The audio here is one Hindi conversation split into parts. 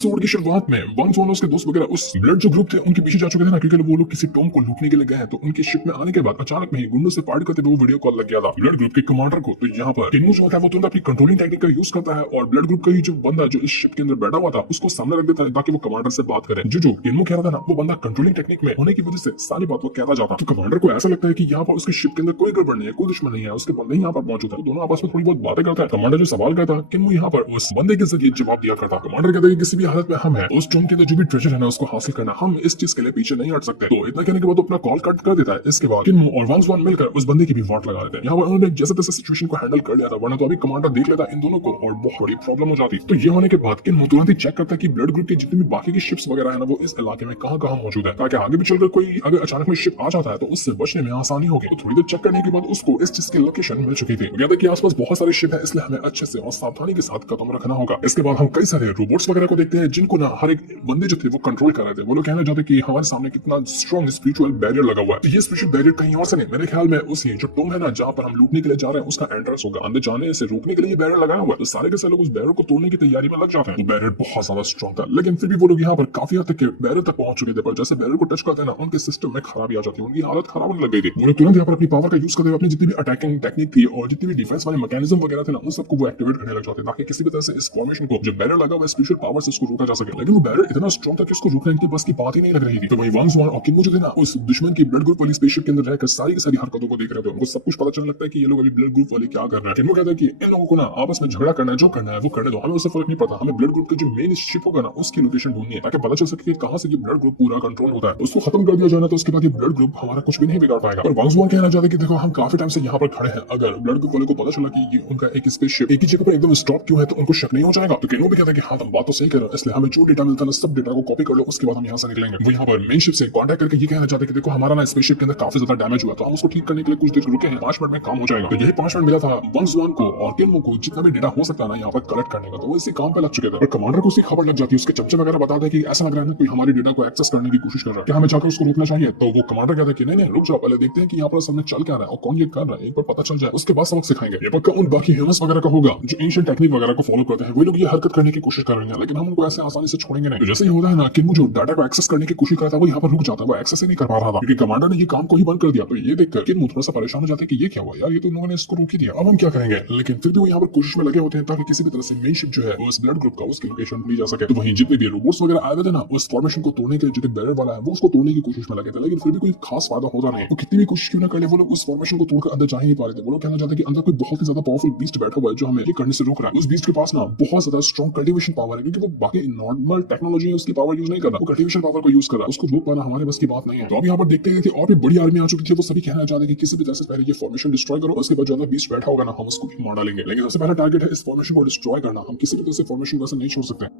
एपिसोड की शुरुआत में वंस वालों के दोस्त वगैरह उस ब्लड जो ग्रुप थे उनके पीछे जा चुके थे ना, क्योंकि वो लोग किसी टॉम को लूटने के लिए गए हैं। तो उनके शिप में आने के बाद अचानक में ही गुंडों से फाइट करते हुए वो वीडियो कॉल लग गया था ब्लड ग्रुप के कमांडर को। तो यहाँ पर किन्नू जो है वो तुरंत अपनी कंट्रोलिंग टेक्निक का यूज करता है और ब्लड ग्रुप का ही जो बंदा जो इस शिप के अंदर बैठा हुआ था उसको सामने रख देता है ताकि वो कमांडर से बात करे। जो किन्नू कह रहा था ना, वो बंदा कंट्रोलिंग टेक्निक में होने की वजह से सारी बात वो कहता जाता। तो कमांडर को ऐसा लगता है कि यहाँ पर उसके शिप के अंदर कोई गड़बड़ नहीं है, कोई दुश्मन नहीं है, उसके बंदे ही यहाँ पर मौजूद है। दोनों आपस में थोड़ी बहुत बातें करता है। कमांडर जो सवाल करता किन्नू यहाँ पर उस बंदे के जरिए जवाब दिया करता। कमांडर कहता है कि किसी भी हालत में हम है उस टॉम के अंदर जो भी ट्रेजर है ना उसको हासिल करना, हम इस चीज के लिए पीछे नहीं हट सकते। तो इतना कहने के बाद अपना कॉल कट कर देता है। इसके बाद किन्नू और वंस वन मिलकर उस बंदे की भी वाट लगा देते हैं। यहाँ पर उन्होंने जैसे तैसे सिचुएशन को हैंडल कर लिया था, वरना तो अभी कमांडर देख लेता इन दोनों को और बहुत बड़ी प्रॉब्लम हो जाती। तो ये होने के बाद किन्नू तुरंत ही चेक करता है कि ब्लड ग्रुप के जितने भी बाकी की शिप्स वगैरह है ना वो इस इलाके में कहाँ मौजूद है, ताकि आगे भी चलकर कोई अगर अचानक में शिप आ जाता है तो उससे बचने में आसानी होगी। तो थोड़ी देर चेक करने के बाद उसको इस चीज की लोकेशन मिल चुकी थी। कहता है कि आसपास बहुत सारे शिप है, इसलिए हमें अच्छे से और सावधानी के साथ कदम रखना होगा। इसके बाद हम कई सारे रोबोट्स वगैरह को देखते हैं जिनको ना हर एक बंदे जो थे वो कंट्रोल कर रहे थे। वो लोग कहना चाहते कि हमारे सामने कितना स्ट्रॉन्ग स्पिरिचुअल बैरियर लगा हुआ है। तो ये स्पिरिचुअल बैरियर कहीं और से नहीं, मेरे ख्याल में उसी जो टॉम है ना जहाँ पर हम लूटने के लिए जा रहे हैं उसका एंट्रेंस होगा। अंदर जाने से रोकने के लिए बैरियर लगाया हुआ है। तो सारे के सारे लोग उस बैरियर को तोड़ने की तैयारी में लग जाते हैं। तो बैरियर बहुत ज्यादा स्ट्रॉन्ग था, लेकिन फिर भी वो लोग यहाँ पर काफी हद तक बैरियर तक पहुंच चुके थे। पर जैसे बैरियर को टच करते हैं ना उनके सिस्टम में खराबी आ जाती है, उनकी हालत खराब होने लग गई थी। वो तुरंत यहाँ पर अपनी पावर का यूज करते हुए अपनी जितनी भी अटैकिंग टेक्निक थी और जितनी भी डिफेंस वाले मैकेनिज्म वगैरह थे ना उन सबको वो एक्टिवेट करने लग जाते ताकि किसी भी तरह से इस फॉर्मेशन को जो बैरियर लगा हुआ है स्पेशल पावर से उसको रोका जा सके। लेकिन वो बैरियर इतना स्ट्रॉन्ग था कि उसको रोकने की बस की बात ही नहीं लग रही थी। तो वही वंस वन और किन्नू जो थे ना उस दुश्मन की ब्लड ग्रुप वाली स्पेसशिप के अंदर रहकर सारी की सारी हरकतों को देख रहे थे। उनको सब कुछ पता चलने लगता है कि ये लोग अभी ब्लड ग्रुप वाले क्या कर रहे हैं। किन्नू कहता है कि इन लोगों को ना आपस में झगड़ा करना है, जो करना है वो करने दो, हमें उससे फर्क नहीं पड़ता। हमें ब्लड ग्रुप का जो मेन शिप होगा ना उसकी लोकेशन ढूंढनी है ताकि पता चल सके कि कहां से ये ब्लड ग्रुप पूरा कंट्रोल होता है। उसको खत्म कर दिया जाना तो उसके बाद ये ब्लड ग्रुप हमारा कुछ भी नहीं बिगाड़ पाएगा। और वंस वन कहना चाहते हैं कि देखो हम काफी टाइम से यहाँ पर खड़े हैं, अगर ब्लड ग्रुप वाले को पता चला कि ये उनका एक स्पेसशिप एक ही जगह पर एकदम स्टॉप क्यों है तो उनको शक नहीं हो जाएगा। तो किन्नू भी कहता है कि हाँ तुम बात तो सही कर रहे हो, इसलिए हमें जो डेटा मिलता है ना सब डेटा को कॉपी कर लो, उसके बाद हम यहाँ से निकलेंगे। वो यहाँ पर मेन शिप से कांटेक्ट करके ये कहना चाहते हैं कि देखो हमारा ना स्पेसशिप के अंदर काफी ज्यादा डैमेज हुआ, तो हम उसको ठीक करने के लिए कुछ देर रुके हैं, 5 मिनट में काम हो जाएगा। तो यही 5 मिनट मिला था वंस वन को और किन्नू को जितना भी डेटा हो सकता है ना यहाँ पर कलेक्ट करने का। तो वो इसी काम पे लग चुके थे और कमांडर को उसकी खबर लग जाती है, उसके चमचे वगैरह बताते हैं कि ऐसा लग रहा है ना कोई हमारे डेटा को एक्सेस करने की कोशिश कर रहा है, क्या हमें जाकर उसको रोकना चाहिए। तो वो कमांडर कहता है कि नहीं रुक जाओ, पहले देखते हैं कि यहाँ पर असल में चल क्या रहा है और कौन ये कर रहा है, एक बार पता चल जाए उसके बाद सबक सिखाएंगे। ये पक्का उन बाकी ह्यूमंस वगैरह का होगा जो एंशिएंट टेक्निक वगैरह को फॉलो करते हैं, वो लोग ये हरकत करने की कोशिश कर रहे हैं, लेकिन हम उनको ऐसे आसानी से छोड़ेंगे नहीं। तो जैसे ही होता है ना किन्नू जो डाटा को एक्सेस करने की कोशिश करता है वो यहाँ पर रुक जाता है, वो एक्सेस ही नहीं कर पा रहा था क्योंकि कमांडर ने ये काम को ही बंद कर दिया। तो ये देखकर किन्नू थोड़ा सा परेशान हो जाता है कि ये क्या हुआ यार, ये तो उन्होंने इसको रोक ही दिया, अब हम क्या करेंगे। लेकिन फिर भी वो यहाँ पर कोशिश में लगे होते हैं ताकि किसी भी तरह से मेन शिप जो है उस ब्लड ग्रुप का उसकी लोकेशन ली जा सके। तो वहीं जितने भी रोबोट्स वगैरह आए हुए थे ना उस फॉर्मेशन को तोड़ने के लिए, जो बैरियर वाला है वो उसको तोड़ने की कोशिश में लगे थे, लेकिन फिर भी कोई खास फायदा होता नहीं। वो कितनी भी कोशिश क्यों ना कर ले वो लोग उस फॉर्मेशन को तोड़कर अंदर जा ही नहीं पा रहे थे। वो लोग कहना चाहते हैं कि अंदर कोई बहुत ही ज्यादा पावरफुल बीस्ट बैठा हुआ है जो हमें ये करने से रोक रहा है। उस बीस्ट के पास ना बहुत ज्यादा स्ट्रॉन्ग कल्टीवेशन पावर है, क्योंकि वो बाकी नॉर्मल टेक्नोलॉजी है उसकी पावर यूज नहीं कर रहा, वो कल्टीवेशन पावर को यूज कर रहा है, उसको रोक पाना हमारे बस की बात नहीं है। तो अब यहाँ पर देखते हैं कि और भी बड़ी आर्मी आ चुकी थी, वो सभी कहना चाहते हैं कि किसी भी तरह से पहले ये फॉर्मेशन डिस्ट्रॉय करो, उसके बाद जो बीस्ट बैठा होगा ना हम उसको भी मार डालेंगे। लेकिन सबसे पहला टारगेट है इस फॉर्मेशन को डिस्ट्रॉय करना, हम किसी भी तरह से फॉर्मेशन वैसे नहीं छोड़ सकते।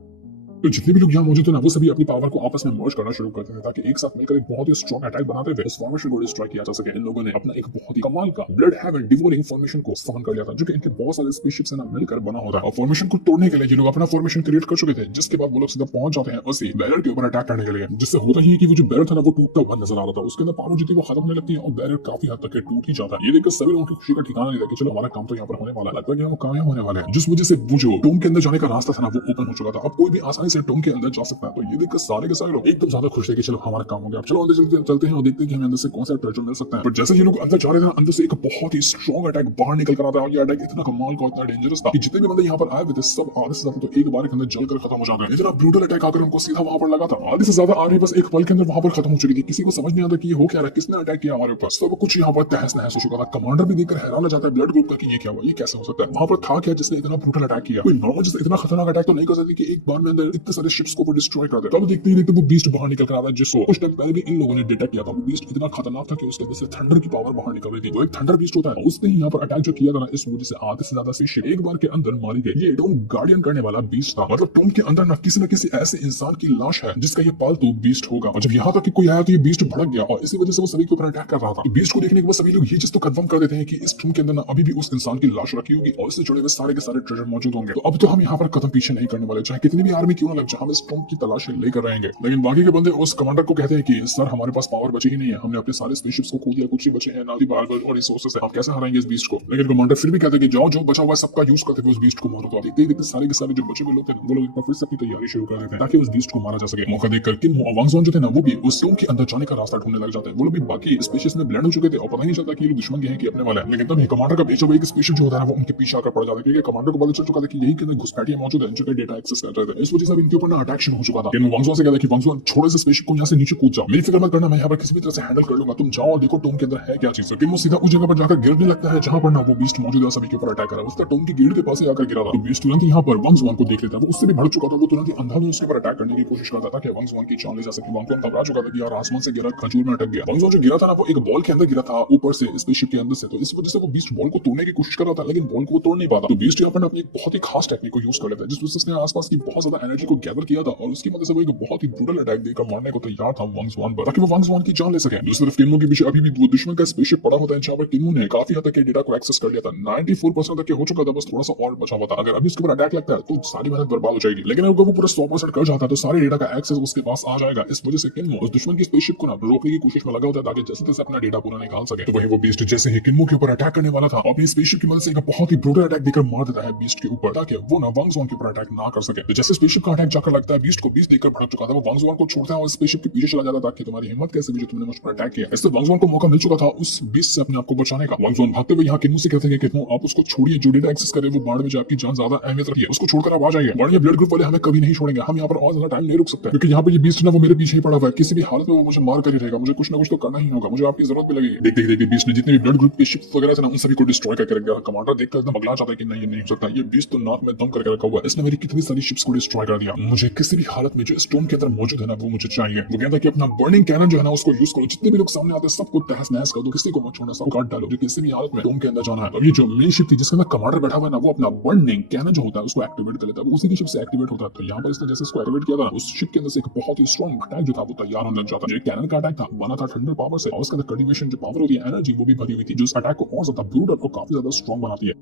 तो जितने भी लोग यहाँ मौजूद थे ना वो सभी अपनी पावर को आपस में मर्ज करना शुरू करते थे ताकि एक साथ मिलकर एक बहुत ही स्ट्रॉन्ग अटैक बनाते थे, इस फॉर्मेशन को डिस्ट्रॉय किया जा सके। इन लोगों ने अपना एक बहुत ही कमाल का ब्लड हेवन डिवोरिंग फॉर्मेशन को सहन कर लिया था जो कि इनके बहुत सारे स्पेसशिप से ना मिलकर बना होता है। और फॉर्मेशन को तोड़ने के लिए ये लोग अपना फॉर्मेशन क्रिएट कर चुके थे, जिसके बाद वो लोग सीधा पहुंच जाते हैं उसी बैरियर के ऊपर अटैक करने के लिए। जिससे होता ही है कि वो जो बैरियर था ना वो टूटता हुआ नजर आ रहा था, उसके अंदर पावर जितनी वो खत्म होने लगती है और बैरियर काफी हद तक टूट ही जाता है। ये देखकर सभी लोगों की खुशी का ठिकाना नहीं था कि चलो हमारा काम तो यहाँ पर होने वाला है, लगता है कि हम कामयाब होने वाले हैं। जिस वजह से वो जो टॉम के अंदर जाने का रास्ता था ना वो ओपन हो चुका था, अब कोई भी आसानी से टॉम के अंदर जा सकता है। तो ये देखकर सारे के सारे लोग एकदम ज्यादा खुश थे कि चलो हमारा काम हो गया, चलो अंदर चलते हैं और देखते हैं कि हमें अंदर से कौन सा ट्रेजर मिल सकता है। पर जैसे ये लोग अंदर जा रहे थे अंदर से एक बहुत ही स्ट्रॉन्ग अटैक बाहर निकल कर आता है और ये अटैक इतना कमाल का इतना डेंजरस था कि जितने भी बंदे यहाँ पर आए हुए थे सब आधे से ज्यादा तो एक बार के अंदर जलकर खत्म हो जाते हैं। इतना ब्रूटल अटैक आकर उनको सीधा वहां पर लगा था, आधे से ज्यादा आर्मी बस एक पल के अंदर वहां पर खत्म हो चुकी थी। किसी को समझ नहीं आता कि ये हो क्या रहा है, किसने अटैक किया हमारे ऊपर, सब कुछ यहाँ पर तहस नहस हो चुका था। कमांडर भी देखकर हैरान हो जाता है ब्लड ग्रुप का कि ये क्या हुआ, ये कैसे हो सकता है, वहां पर था क्या जिसने इतना ब्रूटल अटैक किया। कोई नॉर्मल जिसने इतना खतरनाक अटैक तो नहीं कर सकती कि एक बार में अंदर इतने सारे शिप्स को डिस्ट्रॉय कर दे। तब देखते ही देखते वो बीस्ट बाहर निकल कर आता है, जिसको कुछ टाइम पहले भी इन लोगों ने डिटेक्ट किया था। वो बीस्ट इतना खतरनाक था कि उसके अंदर से थंडर की पावर बाहर निकल रही थी। तो एक थंडर बीस्ट होता है, उसने ही यहाँ पर अटैक जो किया था ना इस वजह से आधे से ज्यादा स्पेसशिप एक बार के अंदर मारी गई। ये टॉम गार्डियन करने वाला बीस्ट था, मतलब टॉम के अंदर ना किसी ऐसे इंसान की लाश है जिसका ये पालतू बीस्ट होगा। और जब यहाँ तक कि कोई आया तो ये बीस्ट भड़क गया और इसी वजह से वो सभी के ऊपर अटैक कर रहा था। बीस्ट को देखने के बाद सभी लोग ये चीज तो कंफर्म कर देते हैं कि इस टॉम के अंदर ना अभी भी उस इंसान की लाश रखी होगी और इससे जुड़े हुए सारे के सारे ट्रेजर मौजूद होंगे। तो अब तो हम यहाँ पर कदम पीछे नहीं करने वाले, चाहे कितनी भी आर्मी क्यों जोन अलग जहाँ में स्टॉर्म की तलाशी लेकर रहेंगे। लेकिन बाकी के बंदे उस कमांडर को कहते हैं कि सर हमारे पास पावर बची ही नहीं है, हमने अपने सारे स्पेसशिप्स को खो दिया, कुछ ही बचे हैं नादी बारबल और रिसोर्सेस है, हम कैसे हराएंगे इस बीस्ट को। लेकिन कमांडर फिर भी कहते हैं कि जाओ जो बचा हुआ है सबका यूज करते हुए उस बीस्ट को मारो। तो देखते ही सारे के सारे जो बचे हुए लोग थे वो लोग एक बार फिर से अपनी तैयारी शुरू कर देते हैं ताकि उस बीस्ट को मारा जा सके। मौका देखकर किन्मो और वांग ज़ुआन जो थे ना वो भी उस स्टॉर्म के अंदर जाने का रास्ता ढूंढने लग जाते हैं। वो लोग भी बाकी स्पेशलिस्ट में ब्लेंड हो चुके थे और पता ही नहीं चलता कि ये दुश्मन के हैं कि अपने वाले हैं। लेकिन तब कमांडर का भेजा हुआ एक स्पेशल जो होता है वो उनके पीछे आकर पड़ जाता है क्योंकि कमांडर को पता चल चुका था कि यही के अंदर घुसपैठिए मौजूद है जो कि डेटा एक्सेस कर रहे थे। इस वजह से इनके ऊपर ना अटैक शुरू हो चुका था। वांग ज़ुआन से कहता है कि वांग ज़ुआन छोटे से स्पेसशिप को यहाँ से नीचे कूद जाओ, मेरी फिक्र मत करना, मैं यहाँ पर किसी भी तरह से हैंडल कर लूंगा, तुम जाओ और देखो टोम के अंदर है क्या चीज। किन्मो सीधा उस जगह पर जाकर गिरने लगता है जहाँ पर ना वो बीस्ट मौजूद है, सभी के ऊपर अटैक कर रहा है। उसका टोम की गेट के पास आकर गिरा था। तो बीस्ट तुरंत यहाँ पर वांग ज़ुआन को देख लेता है, वो उससे भी भड़क चुका था, वो तुरंत ही अंधाधुंध उसके ऊपर अटैक करने की कोशिश करता था कि वांग ज़ुआन की जान ले जा सके। वांग ज़ुआन घबरा चुका था कि यार आसमान से गिरा खजूर में अटक गया। वांग ज़ुआन जो गिरा था ना वो एक बॉल के अंदर गिरा था ऊपर से स्पेसशिप के अंदर से, तो इस वजह से वो बीस्ट बॉल को तोड़ने की कोशिश कर रहा था लेकिन बॉल को वो तोड़ नहीं पाता। तो बीस्ट यहाँ पर अपनी एक बहुत ही खास टेक्निक को यूज कर लेता है जिस वजह से उसने आसपास की बहुत ज्यादा एनर्जी को गैदर किया था और उसकी मदद से वो एक बहुत ही ब्रूटल अटैक देकर मारने को तैयार था वांग ज़ुआन पर ताकि वो वांग ज़ुआन की जान ले सके। दूसरी तरफ किन्मो के पीछे अभी भी वो दुश्मन का स्पेसशिप पड़ा होता है जहाँ पर किन्मो ने काफी हद तक डेटा को एक्सेस कर लिया था। 94% तक के हो चुका था, बस थोड़ा सा और बचा हुआ था। अगर अभी उसके ऊपर अटैक लगता है तो सारी मेहनत बर्बाद हो जाएगी, लेकिन अगर वो पूरा 100% कर जाता है तो सारे डेटा का एक्सेस उसके पास आ जाएगा। इस वजह से किन्मो उस दुश्मन की स्पेसशिप को ना रोकने की कोशिश में लगा होता है ताकि जैसे तैसे अपना डेटा पूरा निकाल सके। तो वही वो बीस्ट जैसे ही किन्मो के ऊपर अटैक करने वाला था अपनी स्पेसशिप की मदद से एक बहुत ही ब्रूटल अटैक देकर मार देता है बीस्ट के ऊपर ताकि वो ना वांग ज़ुआन के ऊपर अटैक ना कर सके। तो जैसे स्पेसशिप का अटैक जाकर लगता है बीस्ट को बीस्ट देखकर भड़क चुका था, वो वांग ज़ुआन को छोड़ता है और स्पेसशिप के पीछे चला जाता था कि तुम्हारी हिम्मत कैसे हुई जो तुमने मुझ पर अटैक किया। इससे वांग ज़ुआन को मौका मिल चुका था उस बीस्ट से अपने आप को बचाने का। वांग ज़ुआन भागते हुए यहाँ किन्मो से कहते हैं कि किन्मो आप उसको छोड़िए, जो डेटा एक्सेस करे वो बाढ़ में आपकी जान ज्यादा अहमियत रखिए, उसको छोड़कर आप आ जाइए। बाढ़ ब्लड ग्रुप वाले हमें कभी नहीं छोड़ेंगे, हम यहाँ पर और ज्यादा टाइम नहीं रुक सकते क्योंकि यहाँ पे ये बीस्ट ना वो मेरे पीछे ही पड़ा हुआ है, किसी भी हालत में वो मुझे मार कर ही रहेगा, मुझे कुछ ना कुछ तो करना ही होगा, मुझे आपकी जरूरत भी लगेगी। देखते देखते बीस्ट ने जितने भी ब्लड ग्रुप के शिप्स वगैरह थे ना उन सभी को डिस्ट्रॉय करके रख दिया। कमांडर देखकर एकदम अगला चाहता है कि नहीं ये नहीं हो सकता, ये बीस्ट तो नाक में दम करके रखा हुआ है, इसने मेरी कितनी सारी शिप्स को डिस्ट्रॉय कर दिया, मुझे किसी भी हालत में जो स्टोन के अंदर मौजूद है ना वो मुझे चाहिए। वो कहता है कि अपना बर्निंग कैनन जो है ना उसको यूज करो, जितने भी लोग सामने आते हैं सबको तहस नहस कर दो, किसी को मत छोड़ना, सबको काट डालो, किसी भी हालत में टोम के अंदर जाना है। अब ये जो मेन शिप थी जिसके अंदर कमांडर बैठा हुआ है ना वो अपना बर्निंग कैनन जो होता है उसको एक्टिवेट कर लेता है, उसी की शिप से एक्टिवेट होता है। तो यहाँ पर इसने जैसे इसको एक्टिवेट किया था उस शिप के अंदर से एक बहुत ही स्ट्रॉन्ग अटैक जो था वो तैयार होने लग जाता है। कैनन का अटैक था बना था थंडर पावर से और उसके अंदर कल्टीवेशन जो पावर होती है एनर्जी वो भी भरी हुई थी जो इस अटैक को और ज्यादा ब्रूटल और काफी ज्यादा स्ट्रॉन्ग बनाती है।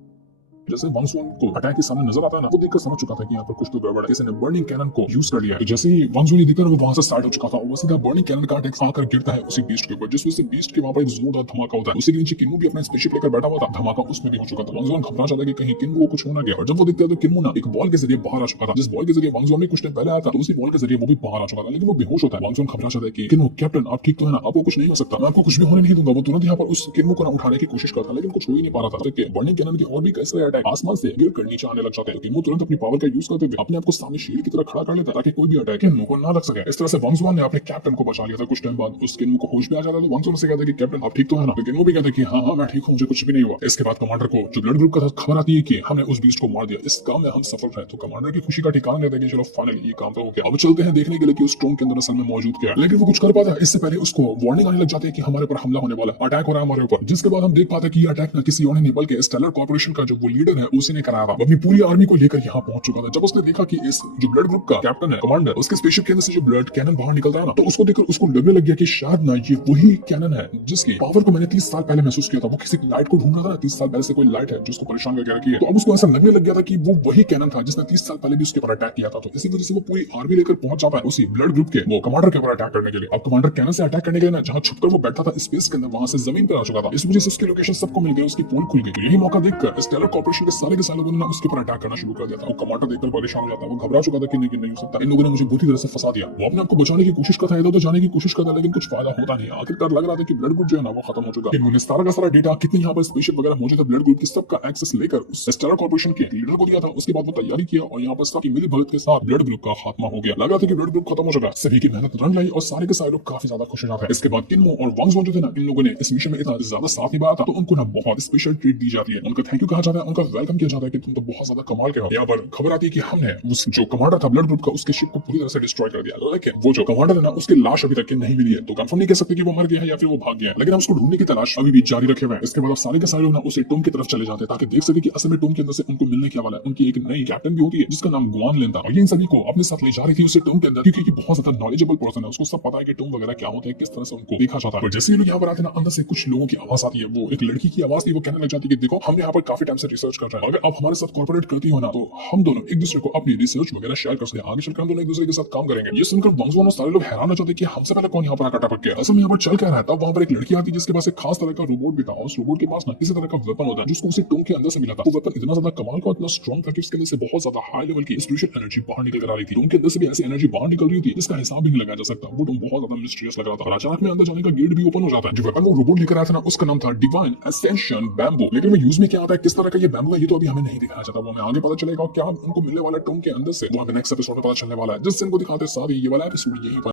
जैसे वांग ज़ुआन को अटैक के सामने नजर आता है ना वो देखकर समझ चुका था कि यहाँ पर कुछ तो गड़बड़ है, किसी ने बर्निंग कैनन को यूज कर लिया है। तो जैसे ही वांग ज़ुआन देखकर वो वहां से स्टार्ट हो चुका था और वो सीधा बर्निंग कैनन का अटैक आकर गिरता है उसी बीस्ट के ऊपर, जिस वजह से बीस्ट के वहां पर एक जोरदार धमाका होता है। उसी के नीचे किन्मो भी अपना स्पेसशिप लेकर बैठा हुआ था, धमाका उसमें भी हो चुका था। वांग ज़ुआन घबरा जाता है कि कहीं किन्मो को कुछ होना गया और जब वो देखता है तो किन्मो ना एक बॉल के जरिए बाहर आ चुका था, जिस बॉल के जरिए वांग ज़ुआन ने कुछ टाइम पहले आया था तो उसी बॉल के जरिए वो भी बाहर आ चुका था, लेकिन वो बेहोश होता है। वांग ज़ुआन घबरा जाता है कि किन्मो कैप्टन आप ठीक तो है ना, आपको कुछ नहीं हो सकता, मैं आपको कुछ भी होने नहीं दूंगा। वो तुरंत यहाँ पर उस किन्मो को उठाने की कोशिश करता लेकिन कुछ हो ही नहीं पा रहा था। बर्निंग कैनन के और भी कई सारे अटैक आसमान से गिर कर नीचे आने लग जाते हैं। किन्मो तुरंत अपनी पावर का यूज करते हुए अपने आप को सामने शील्ड की तरह खड़ा कर लेता है ताकि कोई भी अटैक किन्मो को ना लग सके। इस तरह से वांग ज़ुआन ने अपने कैप्टन को बचा लिया था। कुछ टाइम बाद उस किन्मो को होश भी आ जाता है तो वांग ज़ुआन से कहता है कि कैप्टन आप ठीक तो है ना, किन्मो भी कहता है कि हाँ मैं ठीक हूँ, मुझे कुछ भी नहीं हुआ। इसके बाद कमांडर को जो ब्लड ग्रुप का खबर आती है कि हमने उस बीस्ट को मार दिया, इस काम में हम सफल रहे, तो कमांडर की खुशी का ठिकाना रहता है कि चलो फाइनली ये काम तो हो गया। अब चलते हैं देखने के लिए कि उस स्टोन के अंदर असल में मौजूद क्या है, लेकिन वो कुछ कर पाता है इससे पहले उसको वार्निंग आने लग जाती है कि हमारे ऊपर हमला होने वाला है, अटैक हो रहा है हमारे ऊपर। जिसके बाद हम देख पाते हैं कि ये अटैक न किसी और नहीं बल्कि स्टेलर कॉर्पोरेशन का जो वो लीडर है उसी ने कराया था। अपनी पूरी आर्मी को लेकर यहाँ पहुंच चुका था। जब उसने देखा कि इस जो ब्लड ग्रुप का कैप्टन है कमांडर उसके स्पेसशिप के अंदर से जो ब्लड कैनन बाहर निकलता है ना तो उसको देखकर उसको लगने लग गया कि शायद ना ये वही कैनन है जिसकी पावर को मैंने 30 साल पहले महसूस किया था। वो किसी लाइट को ढूंढ रहा था, 30 साल पहले से कोई लाइट है जो उसको परेशान करके रखी है। तो अब उसको ऐसा लगने लग गया था कि वो वही कैनन था जिसने 30 साल पहले भी उसके ऊपर अटैक किया था। तो इसी वजह से वो पूरी आर्मी लेकर पहुंच जाता है उसी ब्लड ग्रुप के वो कमांडर के ऊपर अटैक करने के लिए। अब कमांडर कैनन से अटैक करने के लिए ना जहां छुपकर वो बैठा था स्पेस के अंदर वहां से जमीन पर आ चुका था। इस वजह से उसकी लोकेशन सबको मिल गई, उसकी पोल खुल गई। तो यही मौका देखकर स्टेलर कॉर्पोरेशन के सारे लोगों ने उसके ऊपर अटैक करना शुरू कर दिया था। वो कमांडर देखकर परेशान हो जाता है, वो घबरा चुका था कि नहीं हो सकता, इन लोगों ने मुझे बुरी तरह से फंसा दिया। वो अपने आपको बचाने की कोशिश करता है, इधर उधर जाने की कोशिश करता है लेकिन कुछ फायदा होता नहीं। आखिरकार लग रहा था कि ब्लड ग्रुप जो है ना वो खत्म हो चुका है। इन्होंने सारा का सारा डेटा कितने यहाँ पर स्पेसशिप वगैरह मौजूद है ब्लड ग्रुप की सबका एक्सेस लेकर उस स्टेलर कॉर्पोरेशन के लीडर को दिया था। उसके बाद वो तैयारी किया और यहाँ पर सबकी मिली भगत के साथ ब्लड ग्रुप का खात्मा हो गया। लग रहा था कि ब्लड ग्रुप खत्म हो चुका है। सभी की मेहनत रंग लाई और सारे के सारे लोग काफी ज्यादा खुश हो जाते हैं। इसके बाद किन्मो और वांग ज़ुआन जो थे ना इन लोगों ने इस मिशन में इतना ज्यादा साथ निभाया था तो उनको ना बहुत स्पेशल ट्रीट दी जाती है, उनका थैंक यू कहा जाता है, उनका वेलकम किया जाता है कि तुम तो बहुत ज्यादा कमाल के हो। यहाँ पर खबर आती है कि हमने उस जो कमांडर था ब्लड ग्रुप का उसके शिप को पूरी तरह से डिस्ट्रॉय कर दिया, लेकिन वो जो कमांडर है ना उसकी लाश अभी तक नहीं मिली है। तो कंफर्म नहीं कह सकते कि वो मर गया है या फिर वो भाग गया है, लेकिन हम उसको ढूंढने की तलाश अभी भी जारी रखे हुए हैं। इसके बाद सारे के सारे लोग ना उस टोम की तरफ चले जाते हैं ताकि देख सके कि असल में टोम के अंदर से उनको मिलने क्या वाला है। उनकी एक नई कैप्टन भी होती है जिसका नाम गुआन लिन था और ये इन सभी को अपने साथ ले जा रही थी उस टोम के अंदर क्योंकि ये बहुत ज्यादा नॉलेजेबल पर्सन है, उसको सब पता है कि टोम वगैरह क्या होता है, किस तरह से उनको देखा जाता है। जैसे ही लोग यहाँ पर आते हैं ना अंदर से कुछ लोगों की आवाज आती है, वो एक लड़की की आवाज थी। वो कहने लग जाती है कि देखो हमने यहाँ पर काफी टाइम से रिसर्च सर्च कर रहे हैं। अगर आप हमारे साथ कॉर्पोरेट करती हो ना तो हम दोनों एक दूसरे को अपनी रिसर्च वगैरह शेयर कर सकते हैं। आगे चलकर हम दोनों एक दूसरे के साथ काम करेंगे। ये सुनकर वांगजू और सारे लोग हैरान हो जाते हैं कि हमसे पहले कौन यहाँ पर आकर टपक गया। असल में यहाँ पर चल क्या रहा है, तब वहाँ पर एक लड़की आती है जिसके पास एक खास तरह का रोबोट भी था और उस रोबोट के पास ना किसी तरह का वेपन होता है जिसको उसी टोम के अंदर से मिला था। वो वेपन इतना ज्यादा कमाल का, इतना स्ट्रॉन्ग था कि उसके अंदर से बहुत ज्यादा हाई लेवल की स्पिरिचुअल एनर्जी बाहर निकल कर आ रही थी। टोम के अंदर से भी ऐसी एनर्जी बाहर निकल रही थी जिसका हिसाब भी नहीं लगाया जा सकता। वो टोम बहुत ज्यादा मिस्टीरियस लग रहा था और अचानक में अंदर जाने का गेट भी ओपन हो जाता है। जो वेपन वो रोबोट लेकर आया था ना उसका नाम था डिवाइन एसेंशन बैम्बो। लेकिन वो यूज में क्या आता है, किस तरह का ये बैम्बो है, ये तो अभी हमें नहीं दिखाया जाता। वो हमें आगे पता चलेगा क्या उनको मिलने वाला टोम के अंदर से, वो हमें नेक्स्ट एपिसोड में पता चलने वाला है जिससे इनको दिखाते सारी ये वाला एपिसोड यहीं पर